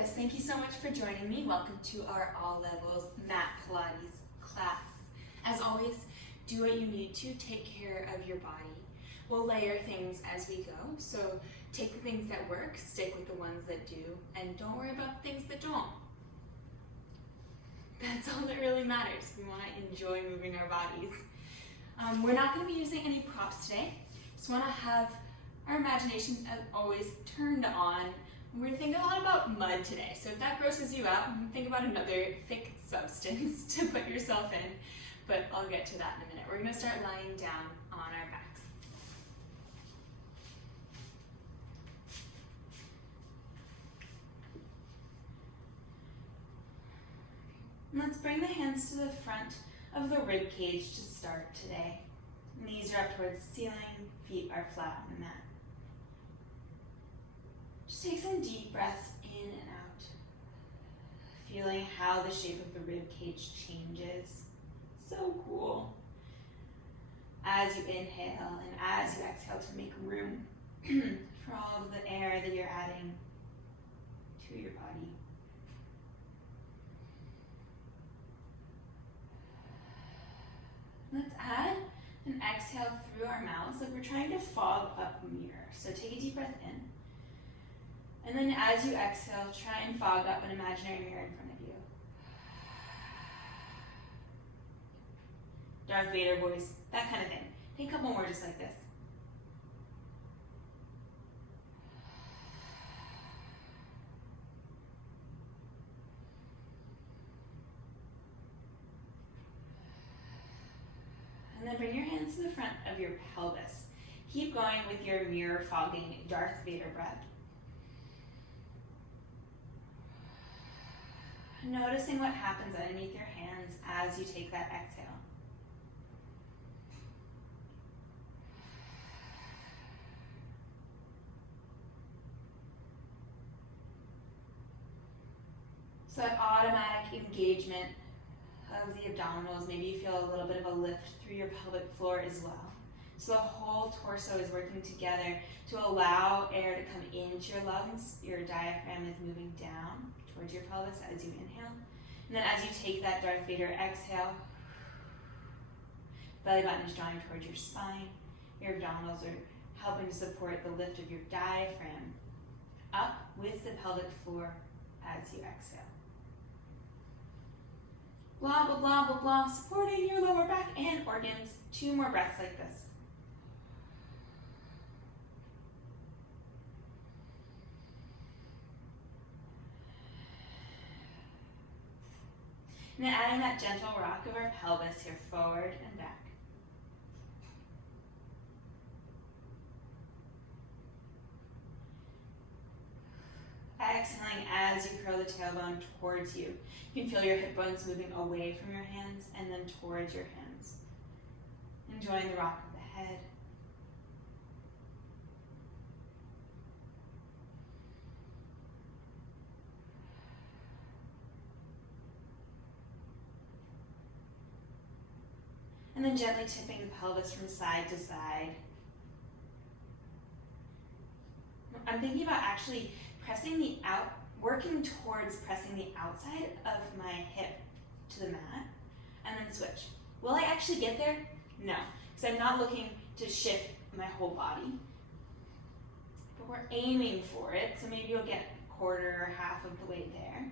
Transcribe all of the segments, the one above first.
Pilates. Thank you so much for joining me. Welcome to our all levels mat Pilates class. As always, do what you need to take care of your body. We'll layer things as we go, so take the things that work, stick with the ones that do, and don't worry about the things that don't. That's all that really matters. We want to enjoy moving our bodies. We're not going to be using any props today. Just want to have our imaginations, as always, turned on. We're going to think a lot about mud today. So if that grosses you out, think about another thick substance to put yourself in. But I'll get to that in a minute. We're going to start lying down on our backs. And let's bring the hands to the front of the rib cage to start today. Knees are up towards the ceiling, feet are flat on the mat. Just take some deep breaths in and out, feeling how the shape of the rib cage changes. So cool. As you inhale and as you exhale to make room for all of the air that you're adding to your body. Let's add an exhale through our mouths like we're trying to fog up a mirror. So take a deep breath in. And then as you exhale, try and fog up an imaginary mirror in front of you. Darth Vader voice, that kind of thing. Take a couple more just like this. And then bring your hands to the front of your pelvis. Keep going with your mirror fogging Darth Vader breath. Noticing what happens underneath your hands as you take that exhale. So that automatic engagement of the abdominals, maybe you feel a little bit of a lift through your pelvic floor as well. So the whole torso is working together to allow air to come into your lungs. Your diaphragm is moving down towards your pelvis as you inhale. And then as you take that Darth Vader exhale, belly button is drawing towards your spine. Your abdominals are helping to support the lift of your diaphragm up with the pelvic floor as you exhale. Blah, blah, blah, blah, blah, supporting your lower back and organs. 2 more breaths like this. And then adding that gentle rock of our pelvis here, forward and back. Exhaling as you curl the tailbone towards you. You can feel your hip bones moving away from your hands and then towards your hands. Enjoying the rock of the head. And then gently tipping the pelvis from side to side. I'm thinking about actually working towards pressing the outside of my hip to the mat, and then switch. Will I actually get there? No, because I'm not looking to shift my whole body. But we're aiming for it, so maybe you'll get a quarter or half of the way there.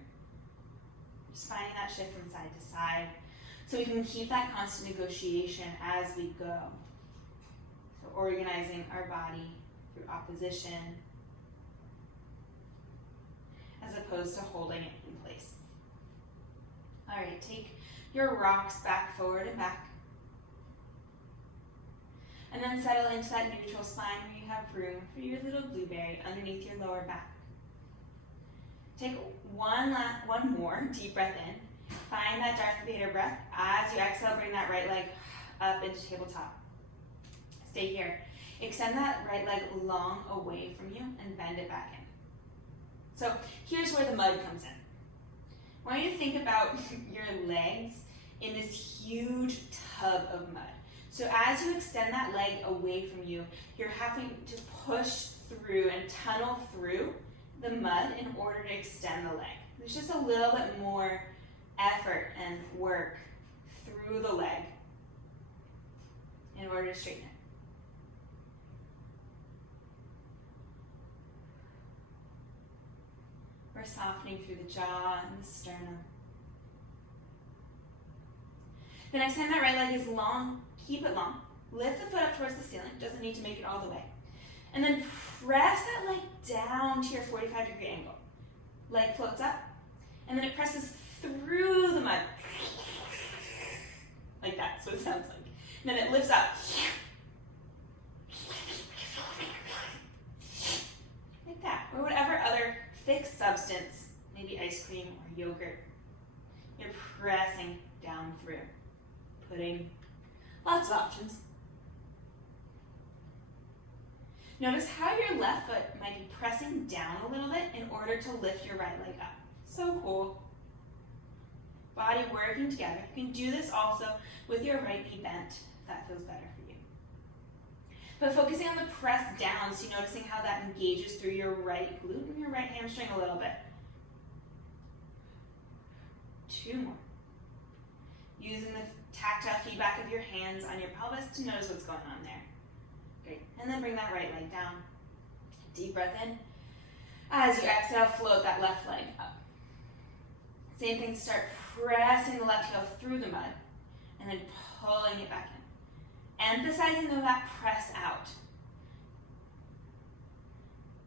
Just finding that shift from side to side, so we can keep that constant negotiation as we go. So organizing our body through opposition, as opposed to holding it in place. All right, take your rocks back, forward and back. And then settle into that neutral spine where you have room for your little blueberry underneath your lower back. Take one more deep breath in. Find that Darth Vader breath. As you exhale, bring that right leg up into tabletop. Stay here. Extend that right leg long away from you and bend it back in. So here's where the mud comes in. I want you to think about your legs in this huge tub of mud. So as you extend that leg away from you, you're having to push through and tunnel through the mud in order to extend the leg. There's just a little bit more effort and work through the leg in order to straighten it. We're softening through the jaw and the sternum. The next time that right leg is long, keep it long. Lift the foot up towards the ceiling. Doesn't need to make it all the way. And then press that leg down to your 45-degree angle. Leg floats up, and then it presses through the mud. Like that, that's what it sounds like. And then it lifts up. Like that. Or whatever other thick substance, maybe ice cream or yogurt, you're pressing down through. Pudding. Lots of options. Notice how your left foot might be pressing down a little bit in order to lift your right leg up. So cool. Body working together. You can do this also with your right knee bent, if that feels better for you. But focusing on the press down, so you're noticing how that engages through your right glute and your right hamstring a little bit. 2 more. Using the tactile feedback of your hands on your pelvis to notice what's going on there. Great. And then bring that right leg down. Deep breath in. As you exhale, float that left leg up. Same thing, start pressing the left heel through the mud and then pulling it back in. Emphasizing though that press out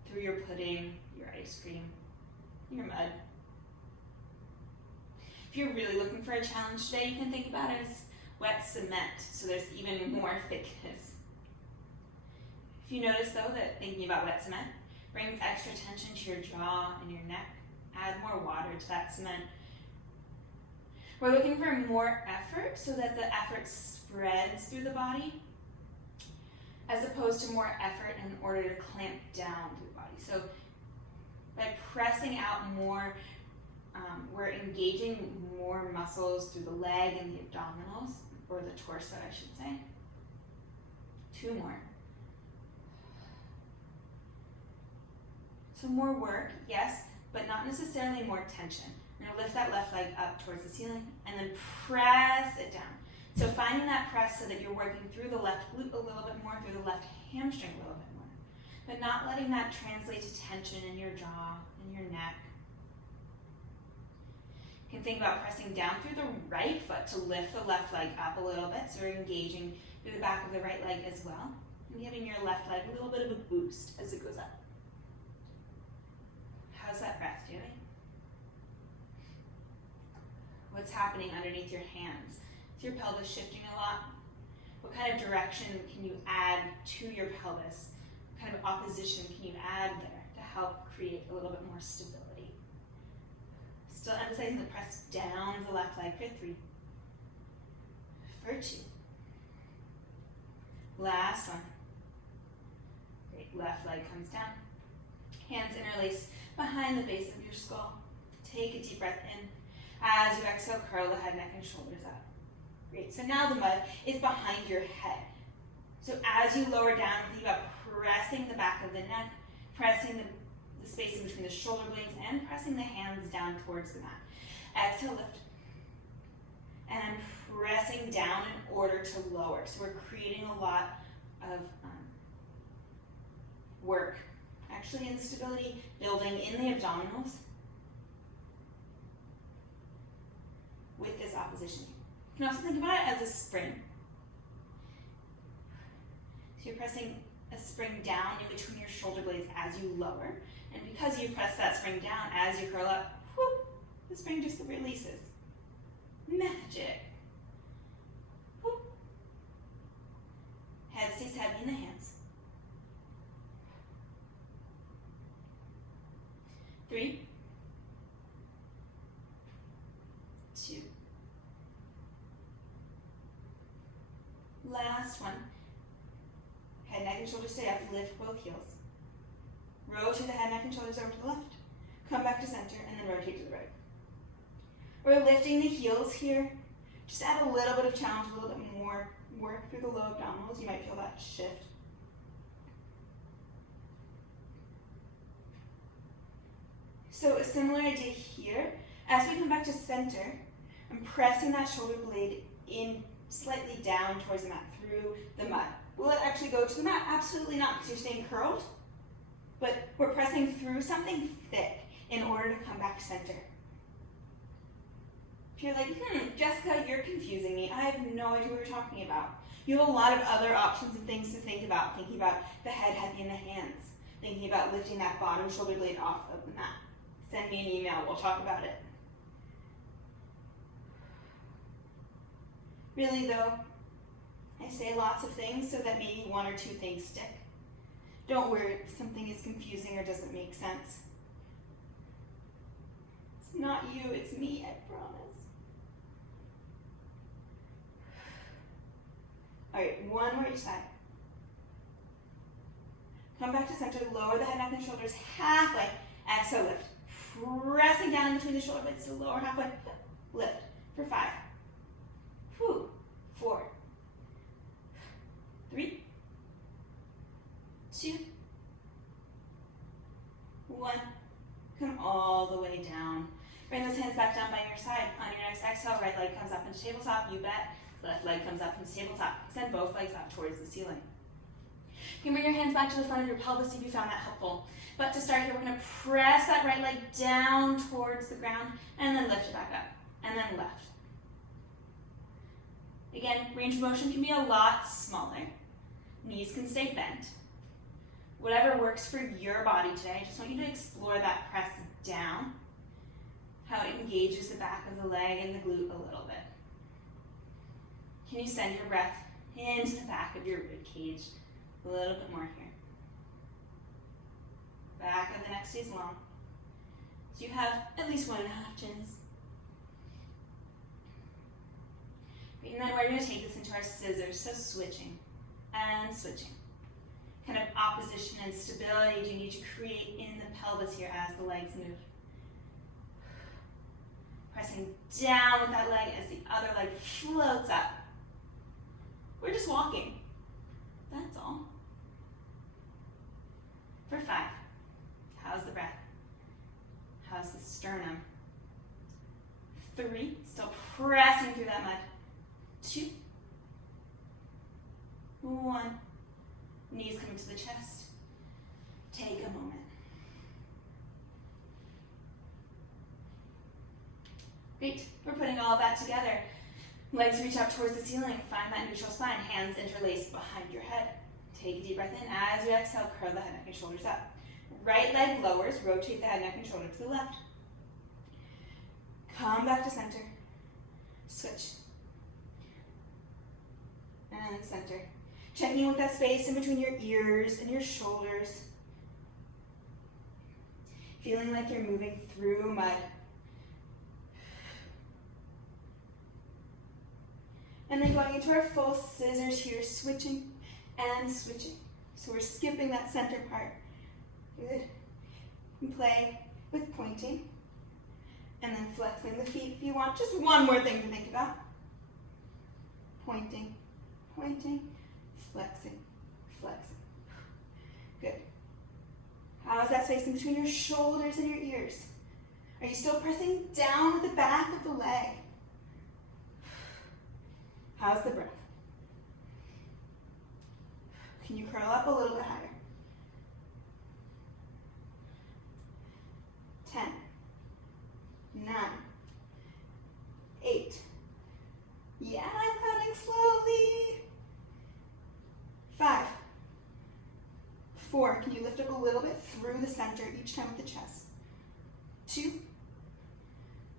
through your pudding, your ice cream, your mud. If you're really looking for a challenge today, you can think about it as wet cement, so there's even more thickness. If you notice though that thinking about wet cement brings extra tension to your jaw and your neck, add more water to that cement. We're looking for more effort so that the effort spreads through the body, as opposed to more effort in order to clamp down through the body. So by pressing out more, we're engaging more muscles through the leg and the abdominals, or the torso, I should say. 2 more. So more work, yes, but not necessarily more tension. We're going to lift that left leg up towards the ceiling and then press it down. So finding that press so that you're working through the left glute a little bit more, through the left hamstring a little bit more, but not letting that translate to tension in your jaw, in your neck. You can think about pressing down through the right foot to lift the left leg up a little bit, so we're engaging through the back of the right leg as well, and giving your left leg a little bit of a boost as it goes up. How's that breath doing? What's happening underneath your hands? Is your pelvis shifting a lot? What kind of direction can you add to your pelvis? What kind of opposition can you add there to help create a little bit more stability? Still emphasizing the press down of the left leg for 3. For 2. Last one. Great, left leg comes down. Hands interlace behind the base of your skull. Take a deep breath in. As you exhale, curl the head, neck, and shoulders up. Great, so now the mud is behind your head. So as you lower down, think about pressing the back of the neck, pressing the space in between the shoulder blades, and pressing the hands down towards the mat. Exhale, lift. And pressing down in order to lower. So we're creating a lot of work. Actually, instability building in the abdominals with this opposition. You can also think about it as a spring. So you're pressing a spring down in between your shoulder blades as you lower. And because you press that spring down as you curl up, whoop, the spring just releases. Magic. Whoop. Head stays heavy in the hands. 3, 2. Last one. Head, neck, and shoulders stay up. Lift both heels. Rotate the head, neck, and shoulders over to the left. Come back to center, and then rotate to the right. We're lifting the heels here. Just add a little bit of challenge, a little bit more work through the low abdominals. You might feel that shift. So a similar idea here. As we come back to center, I'm pressing that shoulder blade in slightly down towards the mat, through the mud. Will it actually go to the mat? Absolutely not, because you're staying curled. But we're pressing through something thick in order to come back to center. If you're like, Jessica, you're confusing me. I have no idea what you're talking about. You have a lot of other options and things to think about. Thinking about the head heavy in the hands. Thinking about lifting that bottom shoulder blade off of the mat. Send me an email, we'll talk about it. Really though, I say lots of things so that maybe one or two things stick. Don't worry if something is confusing or doesn't make sense. It's not you, it's me, I promise. All right, one more each side. Come back to center, lower the head, neck, and shoulders halfway. Exhale, lift. Pressing down in between the shoulder blades to lower halfway. Lift for 5. 4. 3. 2. 1. Come all the way down. Bring those hands back down by your side. On your next exhale, right leg comes up into tabletop. You bet. Left leg comes up into tabletop. Extend both legs up towards the ceiling. You can bring your hands back to the front of your pelvis if you found that helpful. But to start here, we're going to press that right leg down towards the ground and then lift it back up. And then left. Again, range of motion can be a lot smaller. Knees can stay bent. Whatever works for your body today, I just want you to explore that press down, how it engages the back of the leg and the glute a little bit. Can you send your breath into the back of your rib cage a little bit more here? Back of the neck stays long. So you have at least 1.5 chins. And then we're going to take this into our scissors, so switching and switching. Kind of opposition and stability do you need to create in the pelvis here as the legs move. Pressing down with that leg as the other leg floats up. We're just walking. That's all. For 5. How's the breath? How's the sternum? 3. Still pressing through that mud. 2. 1. Knees coming to the chest. Take a moment. Great. We're putting all of that together. Legs reach up towards the ceiling. Find that neutral spine. Hands interlaced behind your head. Take a deep breath in. As you exhale, curl the head, neck, and shoulders up. Right leg lowers. Rotate the head, neck, and shoulder to the left. Come back to center. Switch. And center. Checking with that space in between your ears and your shoulders. Feeling like you're moving through mud. And then going into our full scissors here, switching and switching. So we're skipping that center part. Good. And play with pointing. And then flexing the feet if you want. Just one more thing to think about. Pointing, pointing, flexing, flexing. Good. How is that space in between your shoulders and your ears? Are you still pressing down with the back of the leg? How's the breath? Can you curl up a little bit higher? 10, 9, 8. Yeah, I'm counting slowly. 5, 4. Can you lift up a little bit through the center each time with the chest? 2.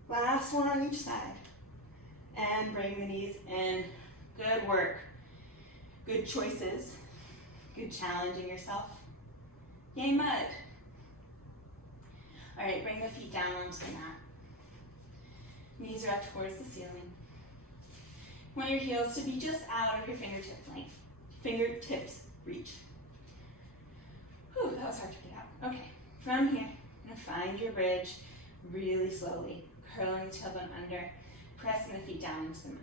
Last one on each side. And bring the knees in. Good work. Good choices. Good challenging yourself. Yay, mud. All right, bring the feet down onto the mat. Knees are up towards the ceiling. Want your heels to be just out of your fingertip length. Fingertips reach. Whew, that was hard to get out. Okay, from here, I'm gonna find your bridge really slowly. Curling the tailbone under. Pressing the feet down into the mat.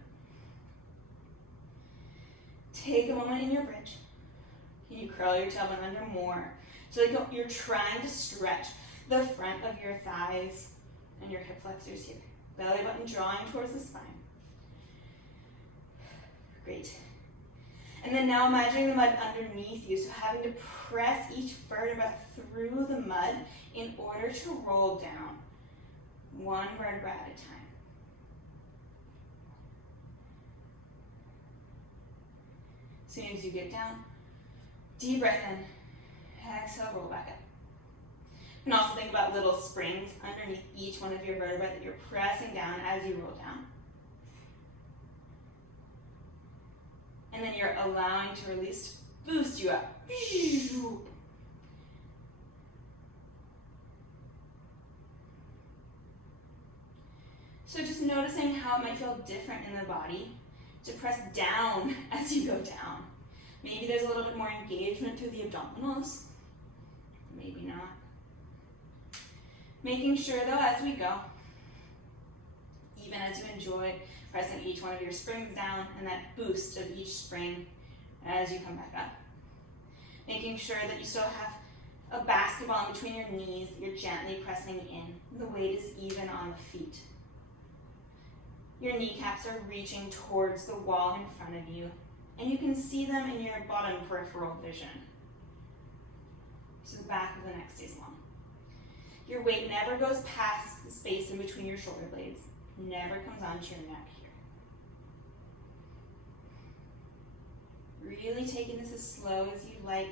Take a moment in your bridge. Can you curl your tailbone under more? So like you're trying to stretch the front of your thighs and your hip flexors here. Belly button drawing towards the spine. Great. And then now imagining the mud underneath you, so having to press each vertebra through the mud in order to roll down, one vertebra at a time. As soon as you get down, deep breath in, exhale, roll back up. You can also think about little springs underneath each one of your vertebrae that you're pressing down as you roll down. And then you're allowing to release, boost you up. So just noticing how it might feel different in the body to press down as you go down. Maybe there's a little bit more engagement through the abdominals. Maybe not. Making sure though as we go, even as you enjoy pressing each one of your springs down and that boost of each spring as you come back up. Making sure that you still have a basketball in between your knees that you're gently pressing in. The weight is even on the feet. Your kneecaps are reaching towards the wall in front of you, and you can see them in your bottom peripheral vision. So the back of the neck stays long. Your weight never goes past the space in between your shoulder blades. Never comes onto your neck here. Really taking this as slow as you like,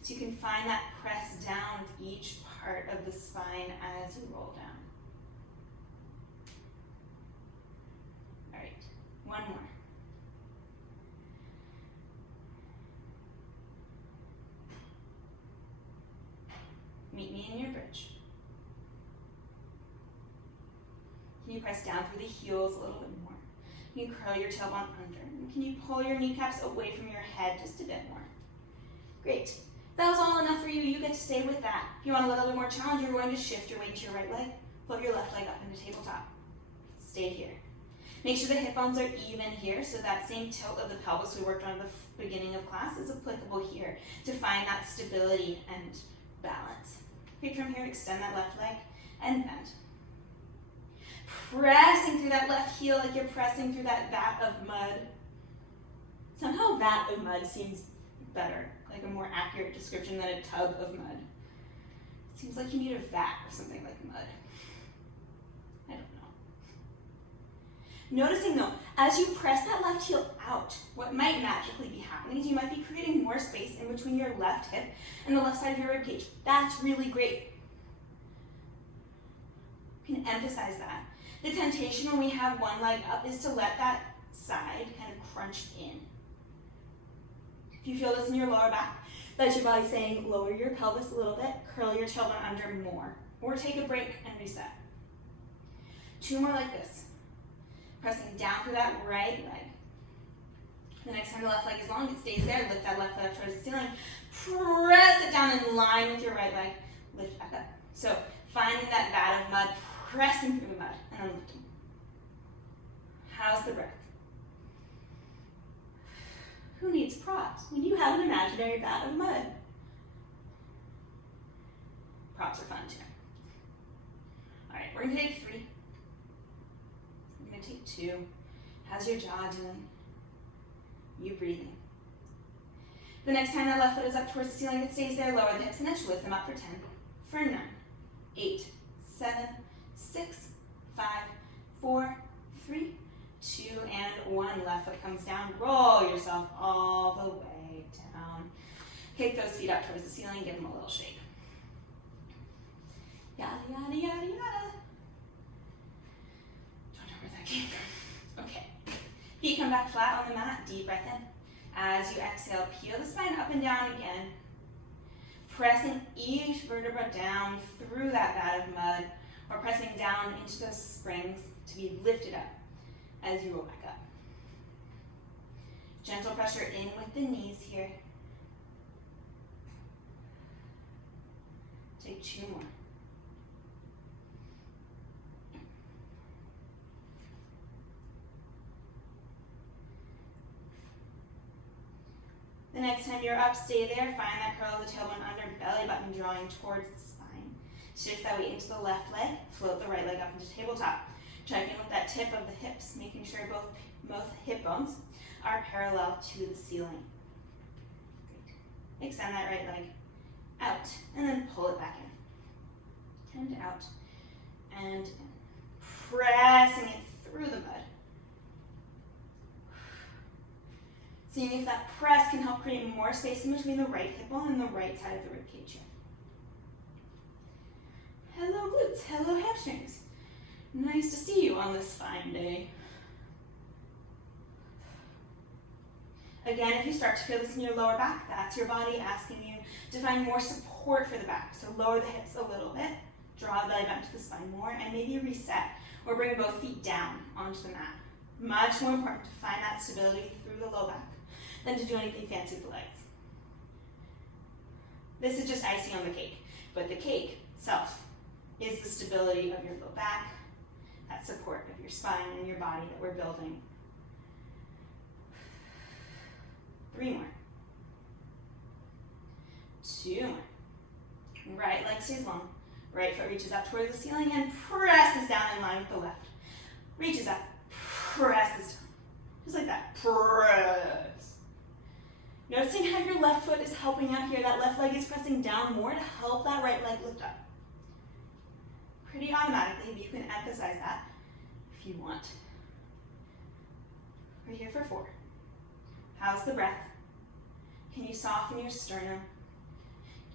so you can find that press down with each part of the spine as you roll down. All right, one more. Meet me in your bridge. Can you press down through the heels a little bit more? Can you curl your tailbone under? And can you pull your kneecaps away from your head just a bit more? Great. If that was all enough for you, you get to stay with that. If you want a little bit more challenge, you're going to shift your weight to your right leg, float your left leg up into tabletop. Stay here. Make sure the hip bones are even here, so that same tilt of the pelvis we worked on at the beginning of class is applicable here to find that stability and balance. Great, from here, extend that left leg and bend. Pressing through that left heel like you're pressing through that vat of mud. Somehow vat of mud seems better, like a more accurate description than a tub of mud. It seems like you need a vat or something like mud. I don't know. Noticing though, as you press that left heel out, what might magically be happening is you might be creating more space in between your left hip and the left side of your rib cage. That's really great. You can emphasize that. The temptation when we have one leg up is to let that side kind of crunch in. If you feel this in your lower back, that's your body saying lower your pelvis a little bit, curl your tailbone under more, or take a break and reset. Two more like this. Pressing down through that right leg. The next time the left leg is long, it stays there. Lift that left leg up towards the ceiling. Press it down in line with your right leg. Lift back up. So finding that vat of mud, pressing through the mud, and then lifting. How's the breath? Who needs props when you have an imaginary vat of mud? Props are fun too. All right, we're gonna take 3. We're gonna take 2. How's your jaw doing? You breathing. The next time that left foot is up towards the ceiling, it stays there. Lower the hips an inch, lift them up for 10, for 9, 8, 7, 6, 5, 4, 3, 2, and 1. Left foot comes down. Roll yourself all the way down. Kick those feet up towards the ceiling. Give them a little shake. Yada, yada, yada, yada. Don't know where that came from. Okay. Feet come back flat on the mat. Deep breath in. As you exhale, peel the spine up and down again. Pressing each vertebra down through that vat of mud, or pressing down into those springs to be lifted up as you roll back up. Gentle pressure in with the knees here. Take 2 more. The next time you're up, stay there. Find that curl of the tailbone under, belly button drawing towards the spine. Shift that weight into the left leg, float the right leg up into tabletop. Check in with that tip of the hips, making sure both hip bones are parallel to the ceiling. Great. Extend that right leg out, and then pull it back in. And out, and in. Pressing it through the mud. Seeing if that press can help create more space in between the right hip bone and the right side of the rib cage here. Hello glutes, hello hamstrings. Nice to see you on this fine day. Again, if you start to feel this in your lower back, that's your body asking you to find more support for the back. So lower the hips a little bit, draw the belly back to the spine more, and maybe reset or bring both feet down onto the mat. Much more important to find that stability through the low back than to do anything fancy with the legs. This is just icing on the cake, but the cake itself is the stability of your low back, that support of your spine and your body that we're building. 3 more. 2 more. Right leg stays long. Right foot reaches up towards the ceiling and presses down in line with the left. Reaches up, presses down. Just like that. Press. Noticing how your left foot is helping out here. That left leg is pressing down more to help that right leg lift up. Pretty automatically, but you can emphasize that if you want. We're here for 4. How's the breath? Can you soften your sternum?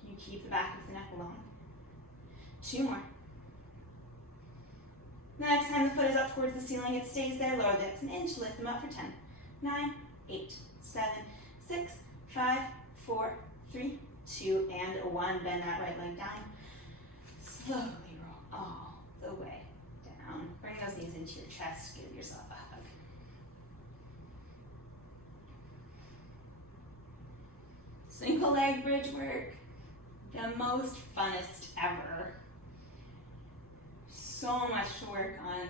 Can you keep the back of the neck long? 2 more. The next time the foot is up towards the ceiling, it stays there. Lower the hips an inch, lift them up for 10, 9, 8, 7, 6, 5, 4, 3, 2, and 1. Bend that right leg down. Slowly roll all the way down. Bring those knees into your chest. Give yourself a hug. Single leg bridge work. The most funnest ever. So much to work on,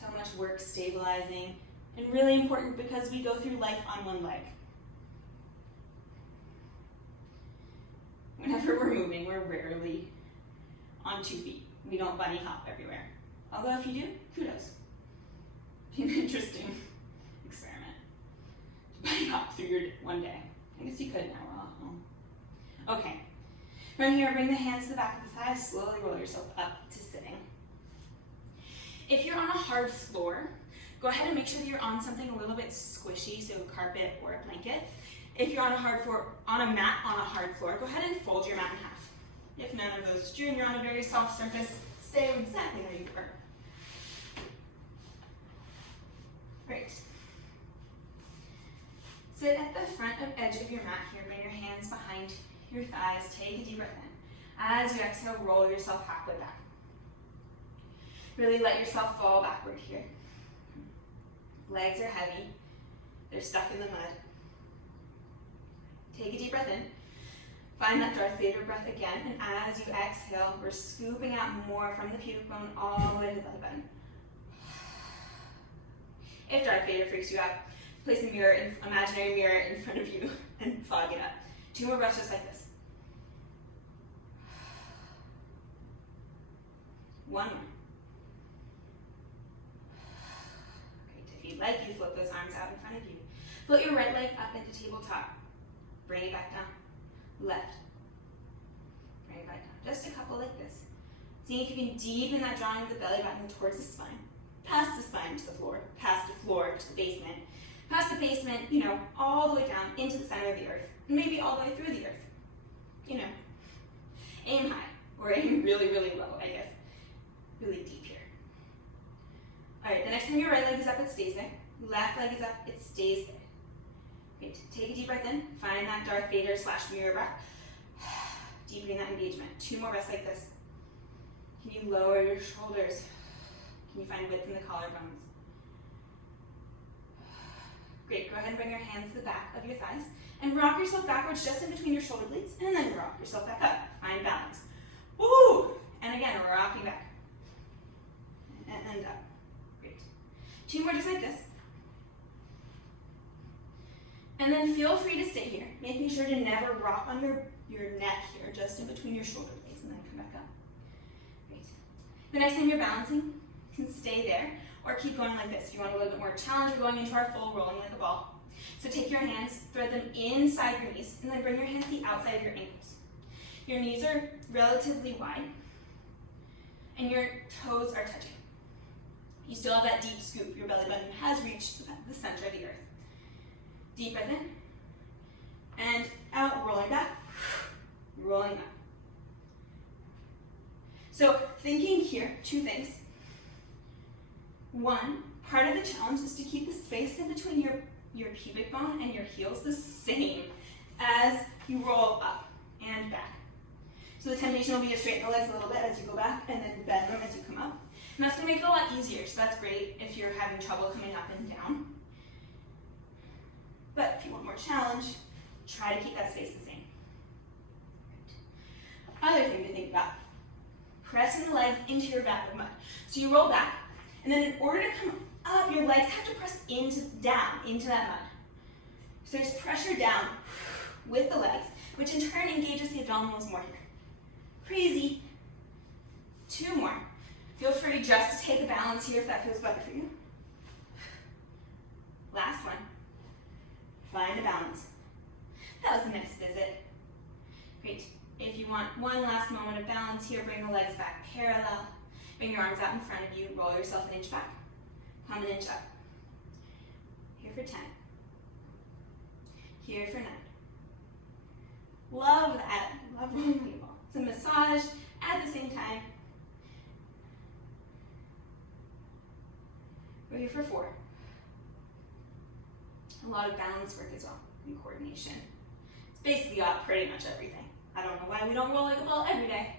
so much work stabilizing, and really important because we go through life on one leg. Whenever we're moving, we're rarely on 2 feet. We don't bunny hop everywhere. Although if you do, kudos. Be an interesting experiment. To bunny hop through your one day. I guess you could now, we're all at home. Okay, from here, bring the hands to the back of the thighs, slowly roll yourself up to sitting. If you're on a hard floor, go ahead and make sure that you're on something a little bit squishy, so a carpet or a blanket. If you're on a hard floor, on a mat on a hard floor, go ahead and fold your mat in half. If none of those is true and you're on a very soft surface, stay exactly where you were. Great. Sit at the front of edge of your mat here. Bring your hands behind your thighs. Take a deep breath in. As you exhale, roll yourself halfway back. Really let yourself fall backward here. Legs are heavy. They're stuck in the mud. Take a deep breath in. Find that Darth Vader breath again. And as you exhale, we're scooping out more from the pubic bone all the way to the belly button. If Darth Vader freaks you out, place a mirror, imaginary mirror in front of you and fog it up. 2 more breaths just like this. 1 more. If you'd like, you float those arms out in front of you. Float your right leg up into tabletop. Bring it back down. Left. Bring it back down. Just a couple like this. See if you can deepen that drawing of the belly button towards the spine. Past the spine to the floor. Past the floor to the basement. Past the basement, all the way down into the center of the earth. Maybe all the way through the earth. Aim high. Or aim really, really low, I guess. Really deep here. Alright, the next time your right leg is up, it stays there. Left leg is up, it stays there. Great. Take a deep breath in. Find that Darth Vader / mirror breath. Deepening that engagement. 2 more breaths like this. Can you lower your shoulders? Can you find width in the collarbones? Great. Go ahead and bring your hands to the back of your thighs and rock yourself backwards just in between your shoulder blades, and then rock yourself back up. Find balance. Woo! And again, rocking back. And up. Great. 2 more just like this. And then feel free to stay here, making sure to never rock on your neck here, just in between your shoulder blades, and then come back up. Great. The next time you're balancing, you can stay there or keep going like this. If you want a little bit more challenge, we're going into our full rolling like a ball. So take your hands, thread them inside your knees, and then bring your hands to the outside of your ankles. Your knees are relatively wide, and your toes are touching. You still have that deep scoop. Your belly button has reached the center of the earth. Deep breath in, and out, rolling back, rolling up. So thinking here, two things. One, part of the challenge is to keep the space in between your pubic bone and your heels the same as you roll up and back. So the temptation will be to straighten the legs a little bit as you go back and then bend them as you come up. And that's going to make it a lot easier, so that's great if you're having trouble coming up and down. But if you want more challenge, try to keep that space the same. Other thing to think about, pressing the legs into your vat of mud. So you roll back, and then in order to come up, your legs have to press down into that mud. So there's pressure down with the legs, which in turn engages the abdominals more here. Crazy. Two more. Feel free just to take a balance here if that feels better for you. Last one. Find a balance. That was a nice visit. Great. If you want one last moment of balance here, bring the legs back parallel. Bring your arms out in front of you. Roll yourself an inch back. Come an inch up. Here for 10. Here for 9. Love that. Love rolling like a ball. It's a massage at the same time. We're here for 4. A lot of balance work as well, and coordination. It's basically got pretty much everything. I don't know why we don't roll like a ball every day.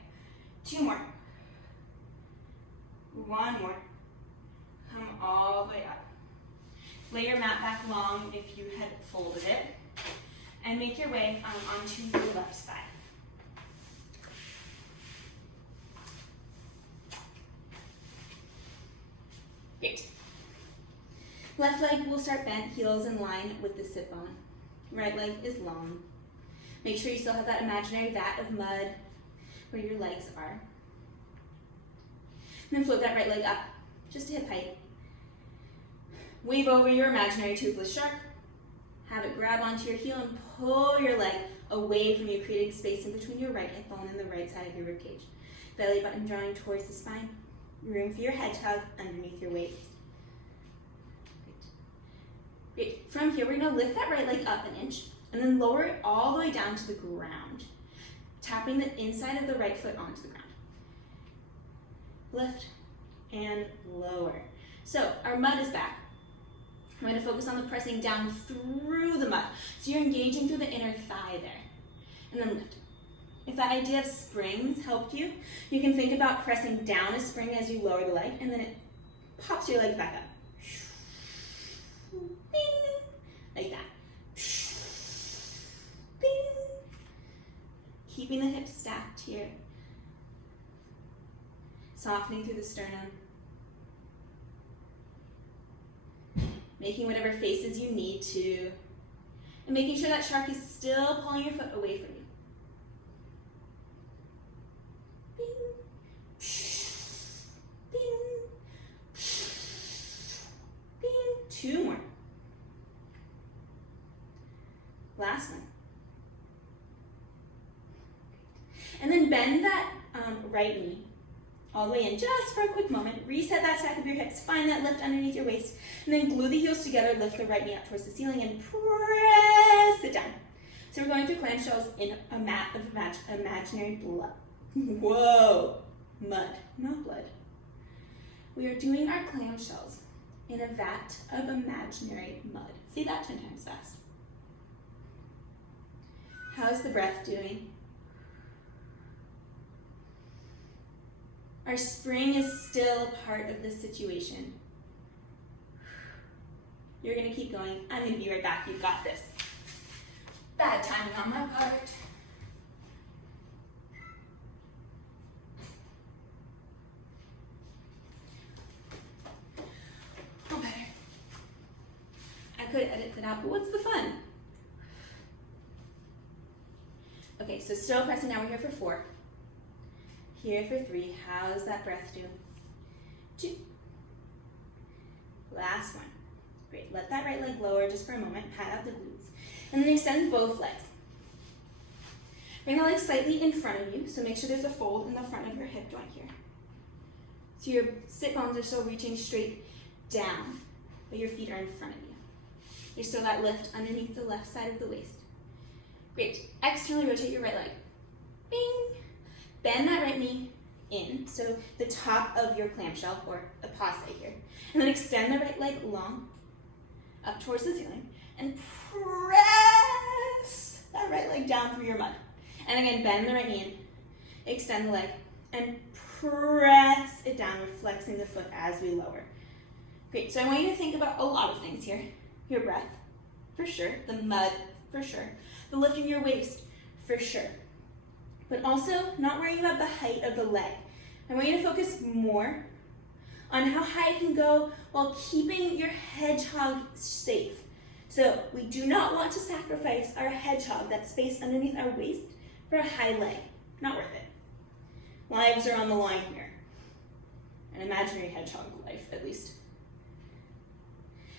2 more. 1 more. Come all the way up. Lay your mat back long if you had folded it, and make your way onto your left side. Great. Left leg will start bent, heels in line with the sit bone. Right leg is long. Make sure you still have that imaginary vat of mud where your legs are. And then float that right leg up, just to hip height. Weave over your imaginary toothless shark. Have it grab onto your heel and pull your leg away from you, creating space in between your right hip bone and the right side of your ribcage. Belly button drawing towards the spine. Room for your head to hug underneath your waist. Great. From here, we're going to lift that right leg up an inch and then lower it all the way down to the ground, tapping the inside of the right foot onto the ground. Lift and lower. So our mud is back. We're going to focus on the pressing down through the mud. So you're engaging through the inner thigh there. And then lift. If that idea of springs helped you, you can think about pressing down a spring as you lower the leg, and then it pops your leg back up. Bing, like that. Bing. Keeping the hips stacked here. Softening through the sternum. Making whatever faces you need to. And making sure that shark is still pulling your foot away from you. Bing. Bing. Bing. 2 more. Last one. And then bend that right knee all the way in just for a quick moment. Reset that stack of your hips. Find that lift underneath your waist. And then glue the heels together. Lift the right knee up towards the ceiling and press it down. So we're going through clamshells in a mat of imaginary blood. Whoa. Mud, not blood. We are doing our clamshells in a vat of imaginary mud. Say that 10 times fast. How's the breath doing? Our spring is still a part of this situation. You're going to keep going. I'm going to be right back. You've got this. Bad timing on my part. Oh, better. I could edit that out, but what's the fun? Okay, so still pressing. Now we're here for 4. Here for 3. How's that breath do? 2. Last one. Great. Let that right leg lower just for a moment. Pat out the glutes. And then extend both legs. Bring the leg slightly in front of you, so make sure there's a fold in the front of your hip joint here. So your sit bones are still reaching straight down, but your feet are in front of you. You're still that lift underneath the left side of the waist. Great. Externally rotate your right leg. Bing! Bend that right knee in, so the top of your clamshell, or apposite here. And then extend the right leg long, up towards the ceiling, and press that right leg down through your mud. And again, bend the right knee in, extend the leg, and press it down, flexing the foot as we lower. Great, so I want you to think about a lot of things here. Your breath, for sure. The mud, for sure. The lifting your waist, for sure. But also, not worrying about the height of the leg. I want you to focus more on how high it can go while keeping your hedgehog safe. So we do not want to sacrifice our hedgehog, that space underneath our waist, for a high leg. Not worth it. Lives are on the line here. An imaginary hedgehog life, at least.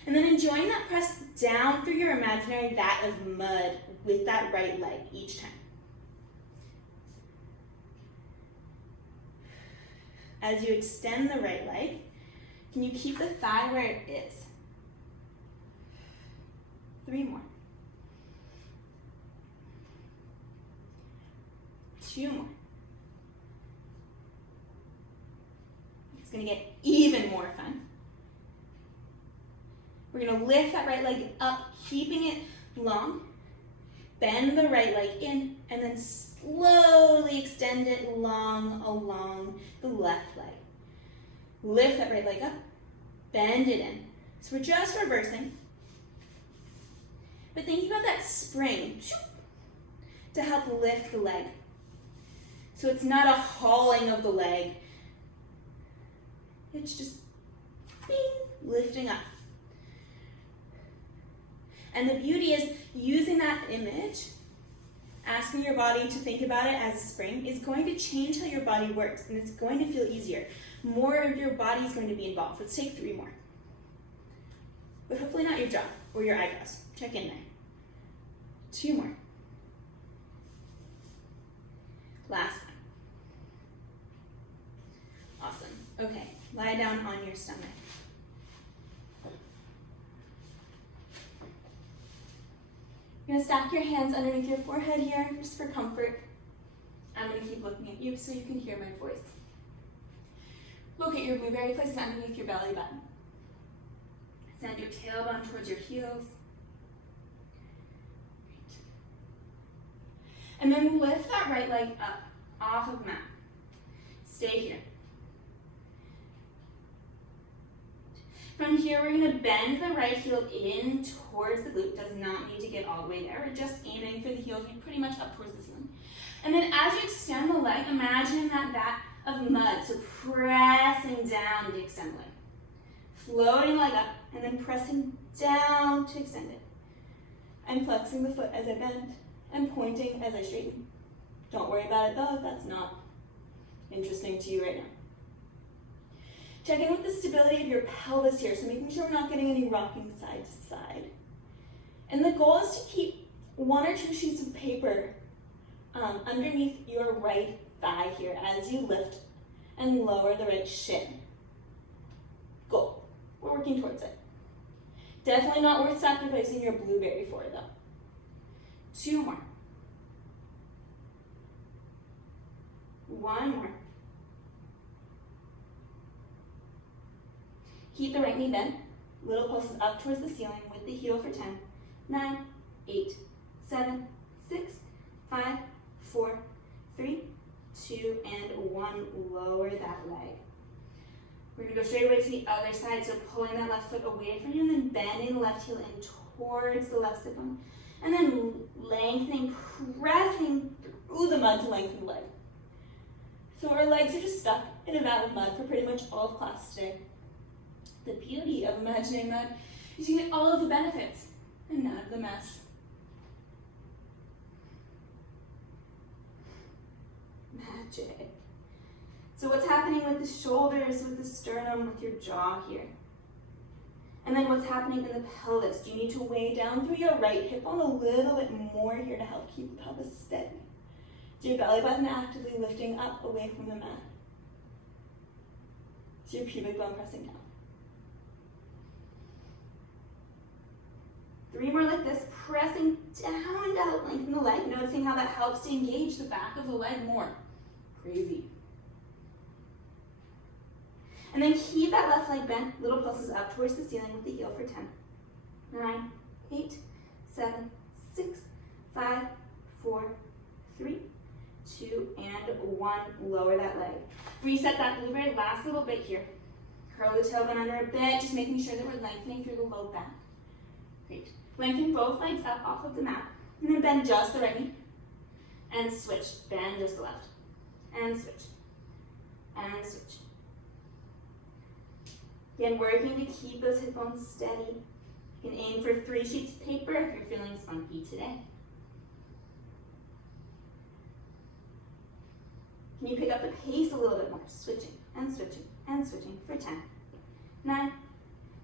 And then enjoying that press down through your imaginary vat of mud with that right leg each time. As you extend the right leg, can you keep the thigh where it is? 3 more. 2 more. It's going to get even more fun. We're going to lift that right leg up, keeping it long. Bend the right leg in, and then slowly extend it long along the left leg. Lift that right leg up, bend it in. So we're just reversing. But think about that spring to help lift the leg. So it's not a hauling of the leg. It's just bing, lifting up. And the beauty is using that image, asking your body to think about it as a spring, is going to change how your body works, and it's going to feel easier. More of your body is going to be involved. Let's take 3 more. But hopefully not your jaw or your eyebrows. Check in there. 2 more. Last one. Awesome. Okay, lie down on your stomach. You're going to stack your hands underneath your forehead here, just for comfort. I'm going to keep looking at you so you can hear my voice. Locate your blueberry, place it underneath your belly button. Send your tailbone towards your heels. And then lift that right leg up off of the mat. Stay here. From here, we're going to bend the right heel in towards the glute. Does not need to get all the way there. We're just aiming for the heel to be pretty much up towards the ceiling. And then as you extend the leg, imagine that vat of mud. So pressing down to extend the leg. Floating leg up and then pressing down to extend it. I'm flexing the foot as I bend and pointing as I straighten. Don't worry about it though if that's not interesting to you right now. Check in with the stability of your pelvis here, so making sure we're not getting any rocking side to side. And the goal is to keep 1 or 2 sheets of paper underneath your right thigh here as you lift and lower the right shin. Goal. We're working towards it. Definitely not worth sacrificing your blueberry for though. 2 more. 1 more. Keep the right knee bent. Little pulses up towards the ceiling with the heel for 10, 9, 8, 7, 6, 5, 4, 3, 2, and 1. Lower that leg. We're going to go straight away to the other side, so pulling that left foot away from you and then bending the left heel in towards the left sit bone. And then lengthening, pressing through the mud to lengthen the leg. So our legs are just stuck in a vat of mud for pretty much all of class today. The beauty of imagining mud is you get all of the benefits and none of the mess. Magic. So what's happening with the shoulders, with the sternum, with your jaw here? And then what's happening in the pelvis? Do you need to weigh down through your right hip bone a little bit more here to help keep the pelvis steady? Is your belly button actively lifting up away from the mat? Is your pubic bone pressing down? 3 more like this, pressing down to help lengthen the leg, noticing how that helps to engage the back of the leg more. Crazy. And then keep that left leg bent, little pulses up towards the ceiling with the heel for 10, 9, 8, 7, 6, 5, 4, 3, 2, and 1. Lower that leg. Reset that bluebird, last little bit here. Curl the tailbone under a bit, just making sure that we're lengthening through the low back. Great. Lengthen both legs up off of the mat, and then bend just the right knee, and switch. Bend just the left, and switch, and switch. Again, working to keep those hip bones steady. You can aim for 3 sheets of paper if you're feeling spunky today. Can you pick up the pace a little bit more? Switching and switching and switching for 10, 9.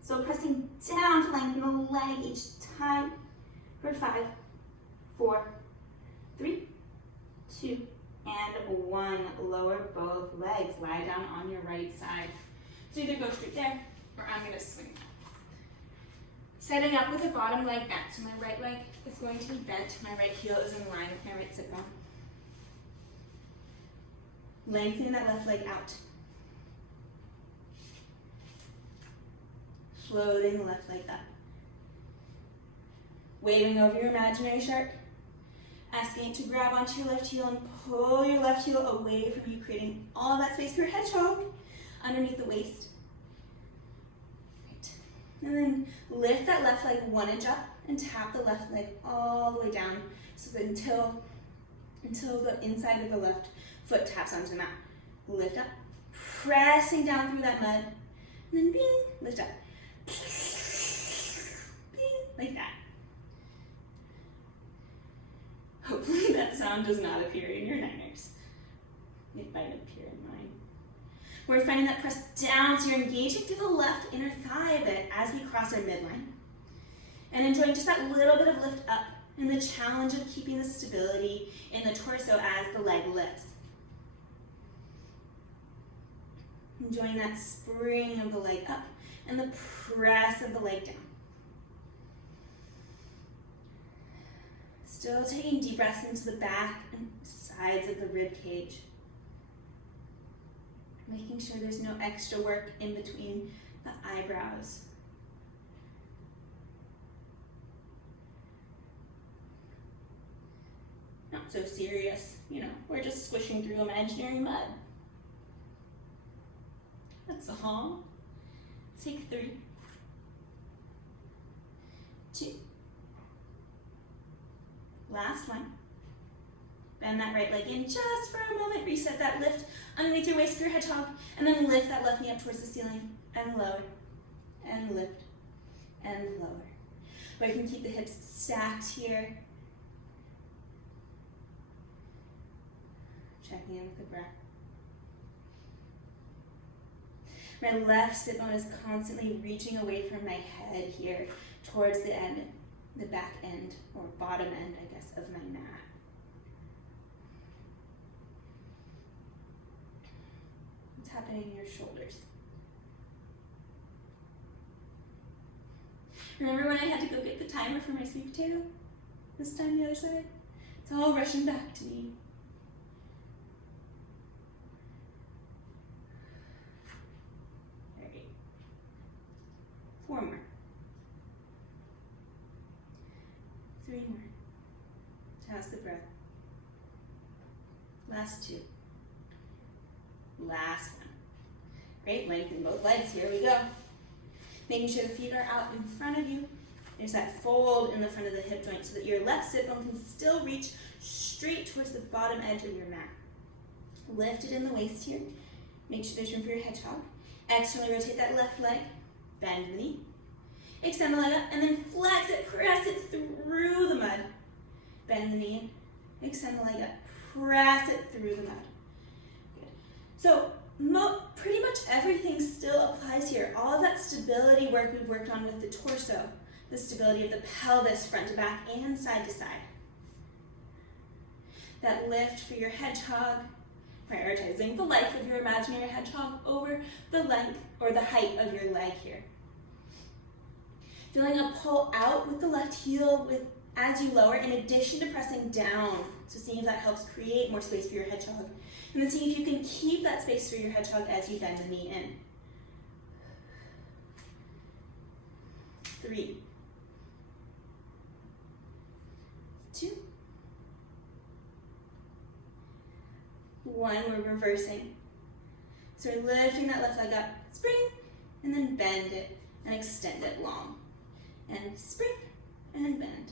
So pressing down to lengthen the leg each time for 5, 4, 3, 2, and 1. Lower both legs. Lie down on your right side. So either go straight there, or I'm going to swing. Setting up with the bottom leg bent. So my right leg is going to be bent. My right heel is in line with my right sit bone. Lengthening that left leg out. Floating the left leg up. Waving over your imaginary shark. Asking it to grab onto your left heel and pull your left heel away from you, creating all of that space for your hedgehog underneath the waist. Right. And then lift that left leg 1 inch up and tap the left leg all the way down so that until the inside of the left foot taps onto the mat. Lift up, pressing down through that mud, and then bing, lift up. Bing, like that. Hopefully that sound does not appear in your nightmares. It might appear in mine. We're finding that press down, so you're engaging through the left inner thigh a bit as we cross our midline. And enjoying just that little bit of lift up and the challenge of keeping the stability in the torso as the leg lifts. Enjoying that spring of the leg up and the press of the leg down. Still taking deep breaths into the back and sides of the rib cage. Making sure there's no extra work in between the eyebrows. Not so serious, we're just squishing through imaginary mud. That's all. Take 3, 2. Last one. Bend that right leg in just for a moment. Reset that lift underneath your waist for your hedgehog. And then lift that left knee up towards the ceiling. And lower. And lift. And lower. Or you can keep the hips stacked here. Checking in with the breath. My left sit bone is constantly reaching away from my head here towards the end, the back end, or bottom end, I guess, of my mat. What's happening in your shoulders? Remember when I had to go get the timer for my sweet potato? This time the other side? It's all rushing back to me. All right. 4 more. 3 more. How's the breath? Last 2. Last one. Great, lengthen both legs. Here we go. Making sure the feet are out in front of you. There's that fold in the front of the hip joint so that your left sit bone can still reach straight towards the bottom edge of your mat. Lift it in the waist here. Make sure there's room for your hedgehog. Externally rotate that left leg. Bend the knee. Extend the leg up and then flex it, press it through the mud. Bend the knee, extend the leg up, press it through the mud. Good. So pretty much everything still applies here. All of that stability work we've worked on with the torso, the stability of the pelvis, front to back and side to side. That lift for your hedgehog, prioritizing the life of your imaginary hedgehog over the length or the height of your leg here. Feeling a pull out with the left heel as you lower, in addition to pressing down. So seeing if that helps create more space for your hedgehog. And then seeing if you can keep that space for your hedgehog as you bend the knee in. 3, 2, 1, we're reversing. So we're lifting that left leg up, spring, and then bend it and extend it long. And spring, and bend,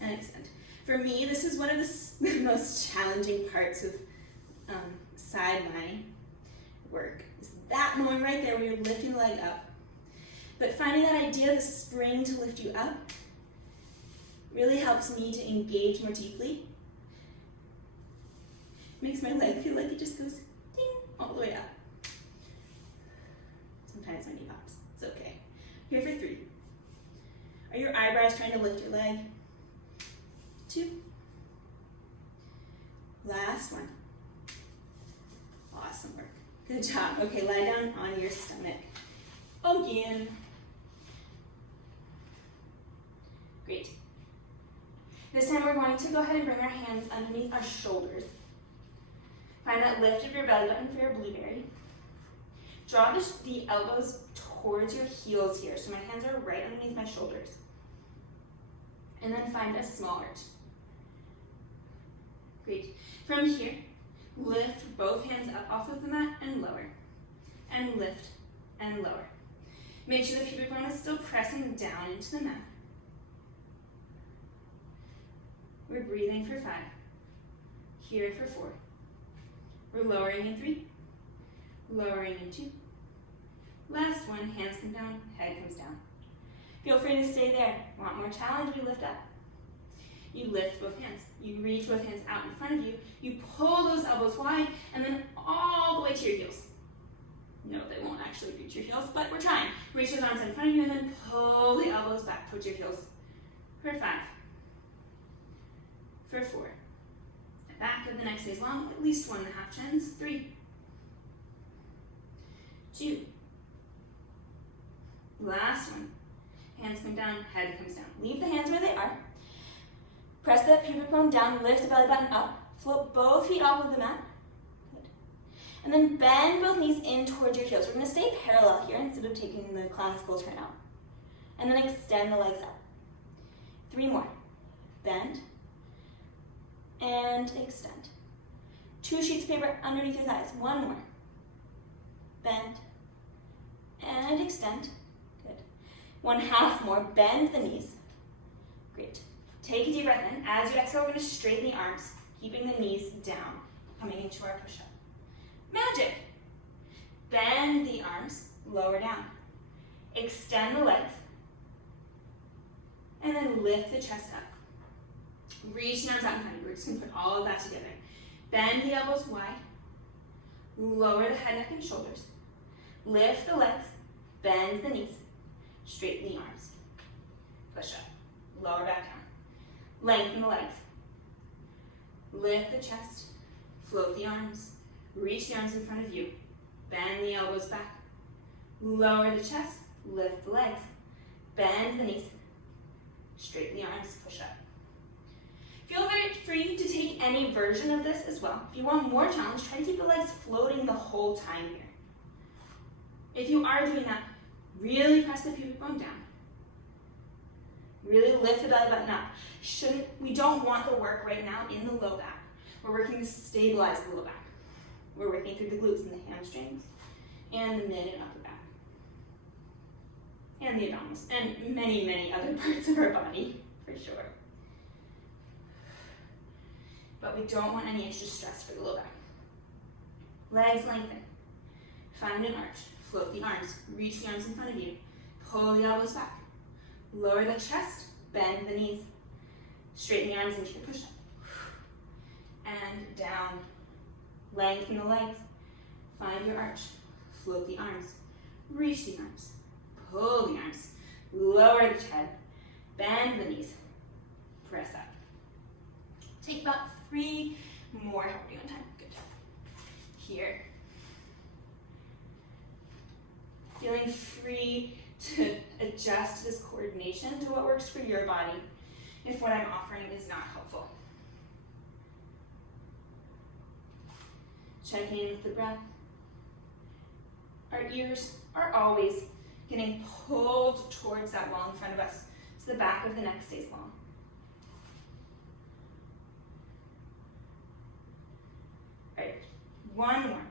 and extend. For me, this is one of the most challenging parts of side lying work. Is that moment right there where you're lifting the leg up. But finding that idea of the spring to lift you up really helps me to engage more deeply. Makes my leg feel like it just goes ding all the way up. Sometimes my knee pops. It's okay. Here for 3. Are your eyebrows trying to lift your leg? 2. Last one. Awesome work. Good job. Okay, lie down on your stomach. Again. Great. This time we're going to go ahead and bring our hands underneath our shoulders. Find that lift of your belly button for your blueberry. Draw the elbows towards your heels here, so my hands are right underneath my shoulders. And then find a small arch. Great. From here, lift both hands up off of the mat and lower. And lift and lower. Make sure the pubic bone is still pressing down into the mat. We're breathing for 5. Here for 4. We're lowering in 3. Lowering in 2. Last one, hands come down, head comes down. Feel free to stay there. Want more challenge? We lift up. You lift both hands. You reach both hands out in front of you. You pull those elbows wide and then all the way to your heels. No, they won't actually reach your heels, but we're trying. Reach those arms in front of you and then pull the elbows back towards your heels. For 5. For 4. The back of the neck stays long, at least 1.5 chins. 3. 2. Last one. Hands come down, head comes down. Leave the hands where they are. Press that pubic bone down, lift the belly button up. Float both feet off of the mat. Good. And then bend both knees in towards your heels. We're going to stay parallel here instead of taking the classical turn out. And then extend the legs up. 3 more. Bend. And extend. 2 sheets of paper underneath your thighs. 1 more. Bend. And extend. 1/2 more, bend the knees. Great. Take a deep breath in. As you exhale, we're going to straighten the arms, keeping the knees down, coming into our push-up. Magic. Bend the arms, lower down. Extend the legs. And then lift the chest up. Reach the arms out in front of you. We're just going to put all of that together. Bend the elbows wide. Lower the head, neck, and shoulders. Lift the legs. Bend the knees. Straighten the arms. Push up. Lower back down. Lengthen the legs. Lift the chest. Float the arms. Reach the arms in front of you. Bend the elbows back. Lower the chest. Lift the legs. Bend the knees. Straighten the arms. Push up. Feel free to take any version of this as well. If you want more challenge, try to keep the legs floating the whole time here. If you are doing that, really press the pubic bone down. Really lift the belly button up. We don't want the work right now in the low back. We're working to stabilize the low back. We're working through the glutes and the hamstrings and the mid and upper back. And the abdominals and many, many other parts of our body, for sure. But we don't want any extra stress for the low back. Legs lengthen. Find an arch. Float the arms. Reach the arms in front of you. Pull the elbows back. Lower the chest. Bend the knees. Straighten the arms into your push-up. And down. Lengthen the legs. Find your arch. Float the arms. Reach the arms. Pull the arms. Lower the head. Bend the knees. Press up. Take about 3 more. How are we on time? Good. Here. Feeling free to adjust this coordination to what works for your body if what I'm offering is not helpful. Checking in with the breath. Our ears are always getting pulled towards that wall in front of us, so the back of the neck stays long. All right, one more.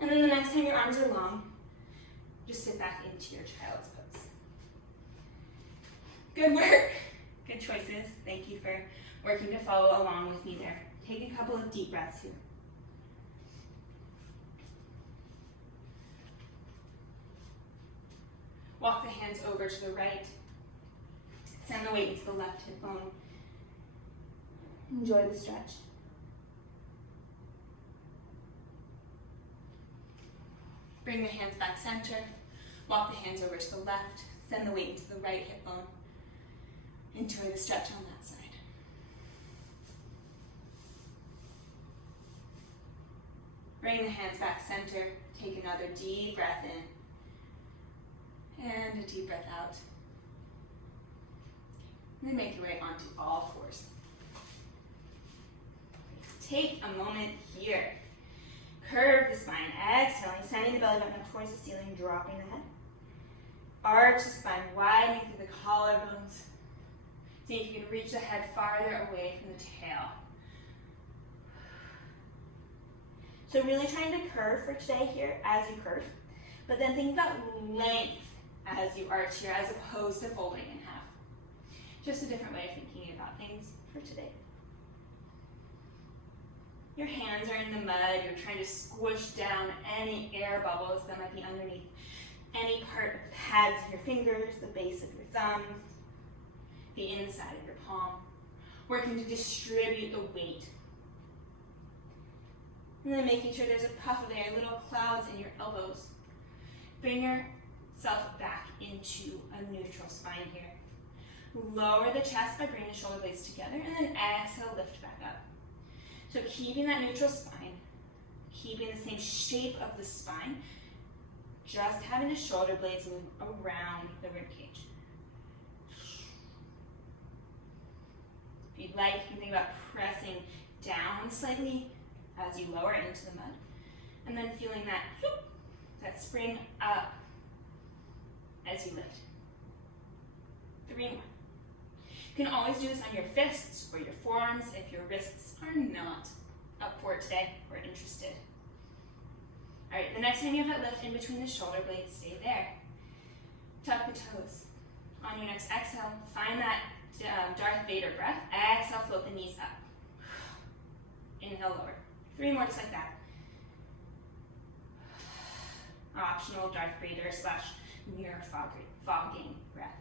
And then the next time your arms are long, just sit back into your child's pose. Good work. Good choices. Thank you for working to follow along with me there. Take a couple of deep breaths here. Walk the hands over to the right. Send the weight into the left hip bone. Enjoy the stretch. Bring the hands back center. Walk the hands over to the left. Send the weight into the right hip bone. Enjoy the stretch on that side. Bring the hands back center. Take another deep breath in. And a deep breath out. And then make your way onto all fours. Take a moment here. Curve the spine, exhaling, sending the belly button up towards the ceiling, dropping the head. Arch the spine, widening through the collarbones. See if you can reach the head farther away from the tail. So really trying to curve for today here as you curve, but then think about length as you arch here as opposed to folding in half. Just a different way of thinking about things for today. Your hands are in the mud, you're trying to squish down any air bubbles that might be underneath any part of the pads of your fingers, the base of your thumbs, the inside of your palm. Working to distribute the weight. And then making sure there's a puff of air, little clouds in your elbows. Bring yourself back into a neutral spine here. Lower the chest by bringing the shoulder blades together, and then exhale, lift back up. So keeping that neutral spine, keeping the same shape of the spine, just having the shoulder blades move around the rib cage. If you'd like, you can think about pressing down slightly as you lower into the mud, and then feeling that, that spring up as you lift. 3 more. You can always do this on your fists or your forearms if your wrists are not up for it today or interested. All right, the next time you have that lift in between the shoulder blades, stay there. Tuck the toes. On your next exhale, find that Darth Vader breath. Exhale, float the knees up. Inhale, lower. 3 more just like that. Optional Darth Vader / mirror fogging breath.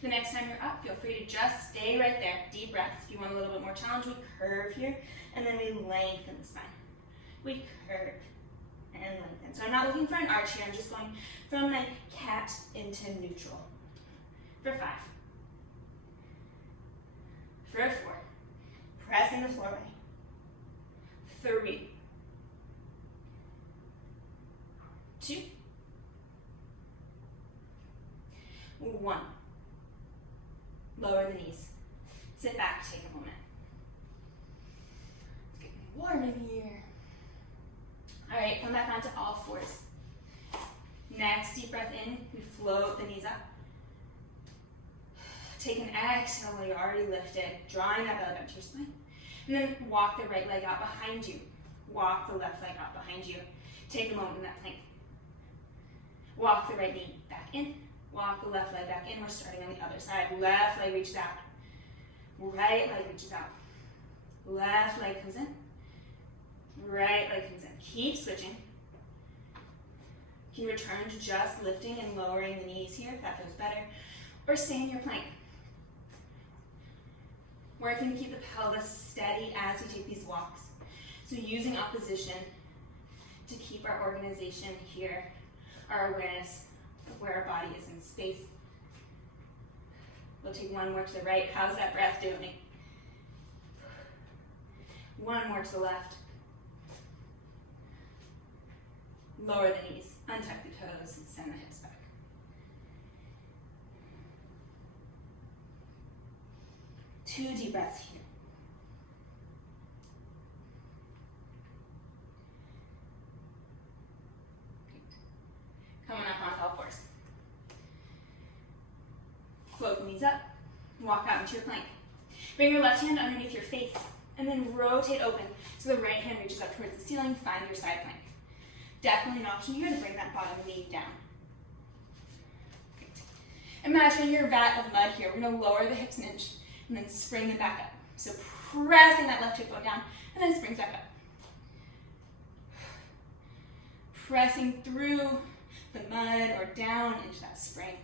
The next time you're up, feel free to just stay right there. Deep breaths. If you want a little bit more challenge, we curve here, and then we lengthen the spine. We curve and lengthen. So I'm not looking for an arch here. I'm just going from my cat into neutral. For 5. For 4. Pressing the floor away. 3. 2. 1. Lower the knees. Sit back, take a moment. It's getting warm in here. All right, come back onto all fours. Next, deep breath in, we float the knees up. Take an exhale while you're already lifted, drawing that belly up to your spine. And then walk the right leg out behind you. Walk the left leg out behind you. Take a moment in that plank. Walk the right knee back in. Walk the left leg back in. We're starting on the other side. Left leg reaches out. Right leg reaches out. Left leg comes in. Right leg comes in. Keep switching. You can return to just lifting and lowering the knees here if that feels better, or stay in your plank. Working to keep the pelvis steady as we take these walks. So using opposition to keep our organization here, our awareness of where our body is in space. We'll take one more to the right. How's that breath doing? One more to the left. Lower the knees, untuck the toes, and send the hips back. Two deep breaths here. Coming up onto all fours. Float the knees up, walk out into your plank. Bring your left hand underneath your face, and then rotate open so the right hand reaches up towards the ceiling. Find your side plank. Definitely an option here to bring that bottom knee down. Great. Imagine your vat of mud here. We're going to lower the hips an inch and then spring them back up. So pressing that left hip bone down and then springs back up. Pressing through the mud or down into that spring.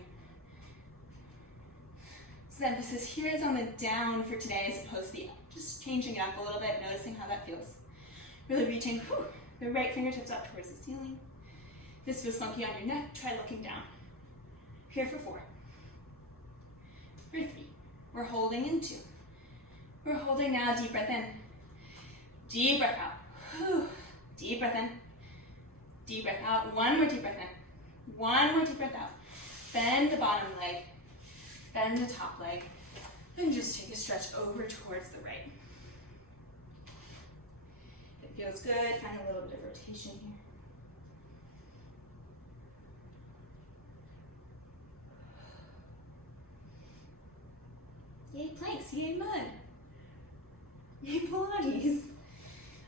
So the emphasis here is on the down for today as opposed to the up. Just changing it up a little bit, noticing how that feels. Really reaching the right fingertips up towards the ceiling. If this feels funky on your neck, try looking down. Here for 4. For 3. We're holding in 2. We're holding now, deep breath in. Deep breath out. Deep breath in. Deep breath out. One more deep breath in. One more deep breath out. Bend the bottom leg. Bend the top leg. And just take a stretch over towards the right. If it feels good, find a little bit of rotation here. Yay planks, yay mud. Yay Pilates.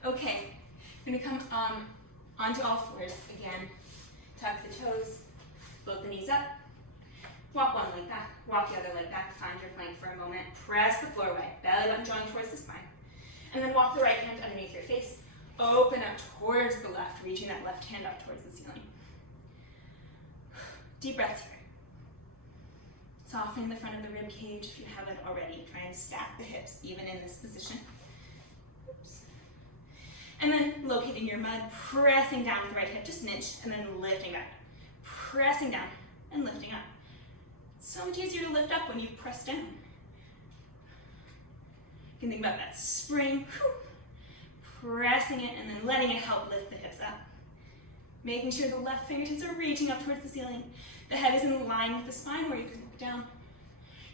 Okay, we're gonna come onto all fours again. Tuck the toes, float the knees up. Walk one leg back, walk the other leg back, find your plank for a moment. Press the floor away, belly button drawing towards the spine. And then walk the right hand underneath your face. Open up towards the left, reaching that left hand up towards the ceiling. Deep breaths here. Softening the front of the rib cage if you haven't already. Try and stack the hips even in this position. Oops. And then locating your mud, pressing down with the right hip, just an inch, and then lifting back. Pressing down and lifting up. It's so much easier to lift up when you press down. You can think about that spring, pressing it and then letting it help lift the hips up. Making sure the left fingertips are reaching up towards the ceiling. The head is in line with the spine where you can look down.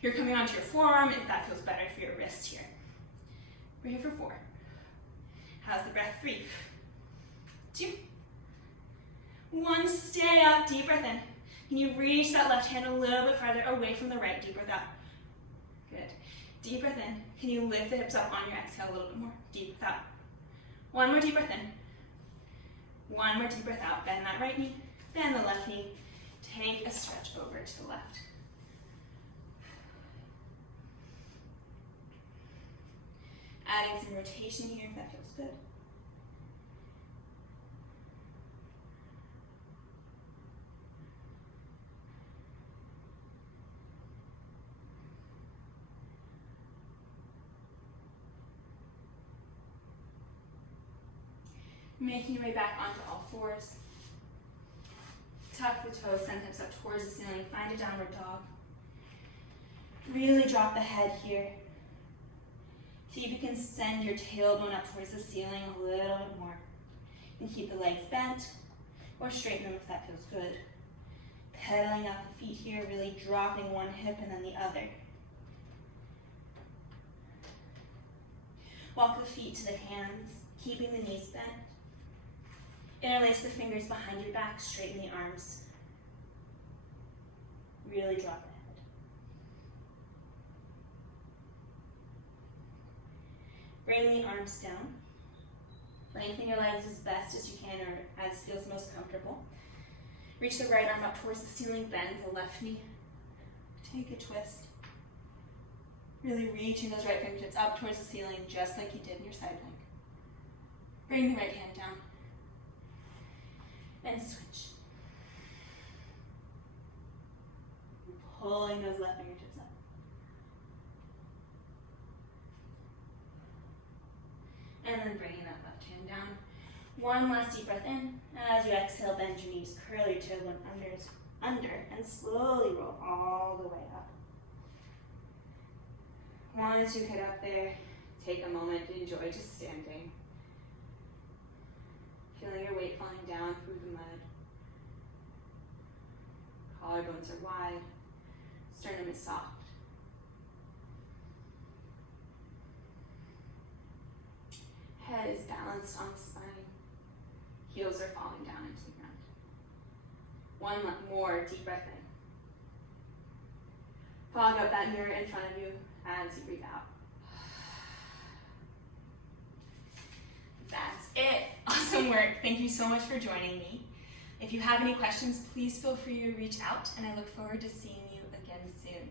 You're coming onto your forearm if that feels better for your wrist here. We're here for 4. How's the breath? 3, 2, 1. Stay up, deep breath in. Can you reach that left hand a little bit farther away from the right? Deep breath out. Good. Deep breath in. Can you lift the hips up on your exhale a little bit more? Deep breath out. One more deep breath in. One more deep breath out. Bend that right knee, bend the left knee. Take a stretch over to the left. Adding some rotation here if that feels good. Making your way back onto all fours. Tuck the toes, send hips up towards the ceiling. Find a downward dog. Really drop the head here. See if you can send your tailbone up towards the ceiling a little bit more. And keep the legs bent or straighten them if that feels good. Pedaling out the feet here, really dropping one hip and then the other. Walk the feet to the hands, keeping the knees bent. Interlace the fingers behind your back, straighten the arms. Really drop the head. Bring the arms down. Lengthen your legs as best as you can or as feels most comfortable. Reach the right arm up towards the ceiling, bend the left knee. Take a twist. Really reaching those right fingertips up towards the ceiling just like you did in your side plank. Bring the right hand down. And switch. pulling those left fingertips up. And then bringing that left hand down. One last deep breath in. As you exhale, bend your knees, curl your tailbone under, and slowly roll all the way up. Once you get up there, take a moment to enjoy just standing. Feeling your weight falling down through the mud. Collarbones are wide. Sternum is soft. Head is balanced on the spine. Heels are falling down into the ground. One more deep breath in. Fog up that mirror in front of you as you breathe out. That's it. Awesome work. Thank you so much for joining me. If you have any questions, please feel free to reach out, and I look forward to seeing you again soon.